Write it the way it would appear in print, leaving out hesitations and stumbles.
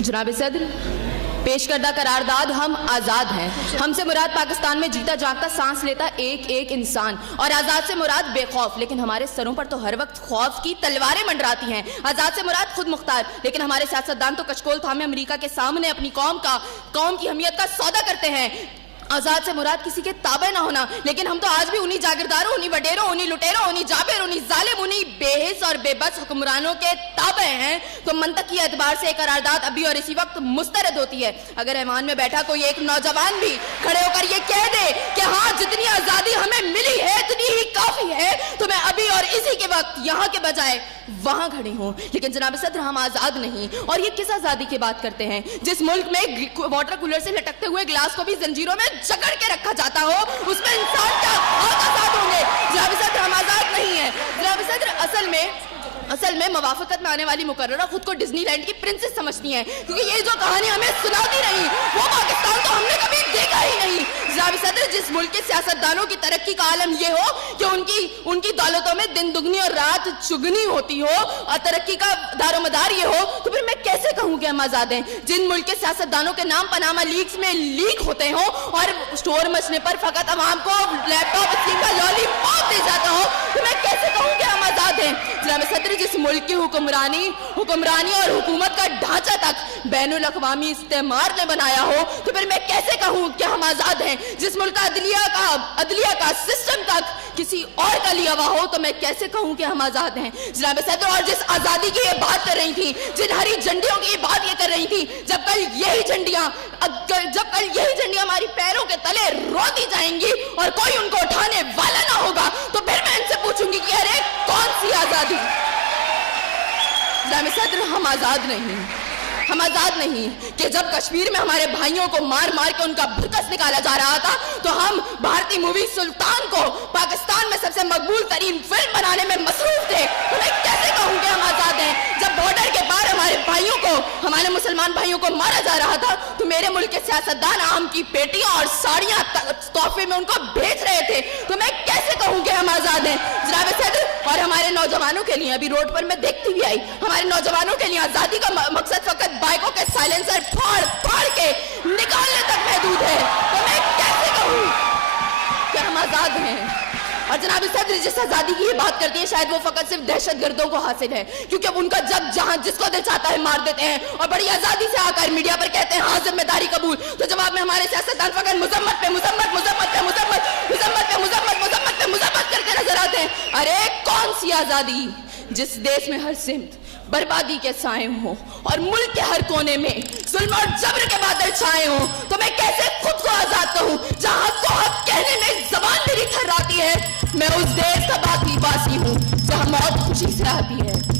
जनाब सदर, पेश करदा करारदाद हम आज़ाद हैं। हमसे मुराद पाकिस्तान में जीता जागता सांस लेता एक एक इंसान, और आज़ाद से मुराद बेखौफ, लेकिन हमारे सरों पर तो हर वक्त खौफ की तलवारें मंडराती हैं। आज़ाद से मुराद खुद मुख्तार, लेकिन हमारे सियासतदान तो कचकोल थामे अमेरिका के सामने अपनी कौम की हमियत का सौदा करते हैं। आज़ाद से मुराद किसी के ताबे ना होना, लेकिन हम तो आज भी उन्हीं जागीरदारों, उन्हीं वडेरों, उन्हीं लुटेरों, उन्हीं जाबिर, उन्हीं जालिम, उन्हीं बेहिस और बेबस हुक्मरानों के ताबे हैं। तो मंतकी एतबार से करारदाद अभी और इसी वक्त मुस्तरद होती है। अगर ऐवान में बैठा कोई एक नौजवान भी खड़े होकर ये कह दे कि हाँ, जितनी आज़ादी हमें मिली है इतनी ही काफ़ी है, तो मैं अभी और इसी के वक्त यहाँ के बजाय वहां खड़ी हूँ। लेकिन जनाब सदर, हम आज़ाद नहीं। और ये किस आज़ादी की बात करते हैं जिस मुल्क में वाटर कूलर से लटकते हुए गिलास को भी जंजीरों में जकड़ के रखा जाता हो, उसमें इंसान क्या आज़ाद होंगे? जनाब सदर, हम आज़ाद नहीं है। जनाब सदर, असल में मवाफकत में आने वाली मुकर्ररा खुद को डिज्नीलैंड की प्रिंसेस समझती हैं, क्योंकि ये जो कहानी हमें सुनाती रही वो पाकिस्तान तो हमने कभी देखा ही नहीं। जनाब सदर, जिस मुल्क के सियासतदानों की तरक्की का आलम ये हो कि उनकी दौलतों में दिन दुगनी और रात चुगनी होती हो, और तरक्की का दारोमदार ये हो, तो फिर मैं कैसे कहूँ कि हम आज़ाद हैं? जिन मुल्क के सियासतदानों के नाम पनामा लीक्स में लीक होते हो और स्टोर मचने पर फकत अवाम को लैपटॉप स्कीम का लॉलीपॉप दे जाता हो, तो मैं कैसे कहूँ कि हम आज़ाद हैं? जनाब सदर, जिस मुल्क की हुक्मरानी और हुकूमत का ढांचा तक बैनुल अक़वामी इस्तेमार ने बनाया हो, तो फिर मैं कैसे कहूँ कि हम आज़ाद हैं? जिस मुल्क का अदलिया का सिस्टम तक किसी और का लिया हुआ हो, तो मैं कैसे कहूँ कि हम आज़ाद हैं? जनाब सदर, और जिस आज़ादी की ये बात कर रही थी, जिन हरी झंडियों की ये बात ये कर रही थी, जब कल यही झंडियाँ हमारी पैरों के तले रोती जाएंगी और कोई उनको उठाने वाला ना होगा, तो फिर मैं इनसे पूछूंगी कि अरे कौन सी आज़ादी? जनाब सदर, हम आज़ाद नहीं कि जब कश्मीर में हमारे भाइयों को मार मार के उनका भुर्कस निकाला जा रहा था, तो हम भारतीय मूवी सुल्तान को पाकिस्तान में सबसे मकबूल तरीन फिल्म बनाने में मसरूफ थे। तो मैं कैसे कहूँ कि हम आज़ाद हैं? जब बॉर्डर के पार हमारे मुसलमान भाइयों को मारा जा रहा था, तो मेरे मुल्क के सियासतदान आम की पेटियां और साड़ियां तोहफे में उनको भेज रहे थे। तो मैं कैसे कहूँ कि हम आज़ाद हैं? जनाब सदर, और हमारे नौजवानों के लिए, अभी रोड पर मैं देखती भी आई, हमारे नौजवानों के लिए आज़ादी का मकसद फकत बाइकों के साइलेंसर फाड़ के निकालने तक महदूद है। तो मैं कैसे कहूँ कि हम आज़ाद हैं? और जनाब सदर, जिस आज़ादी की ये बात करती है, शायद वो फकत सिर्फ दहशतगर्दों को हासिल है, क्योंकि अब उनका जहाँ जिसको दिल चाहता है मार देते हैं और बड़ी आज़ादी से आकर मीडिया पर कहते हैं हाँ, जिम्मेदारी कबूल। तो जवाब में हमारे सियासतदान फकत मुजम्मत करके नजर आते हैं। अरे कौन सी आज़ादी जिस देश में हर सिमत बर्बादी के साए हों और मुल्क के हर कोने में जुल्म और जबर के बादल छाए हों? तो मैं कैसे खुद को आज़ाद कहूँ जहाँ हक को हक कहने में ज़बान मेरी थर्राती है? मैं उस देश का बाकी वासी हूँ जहाँ मौत खुशी से आती है।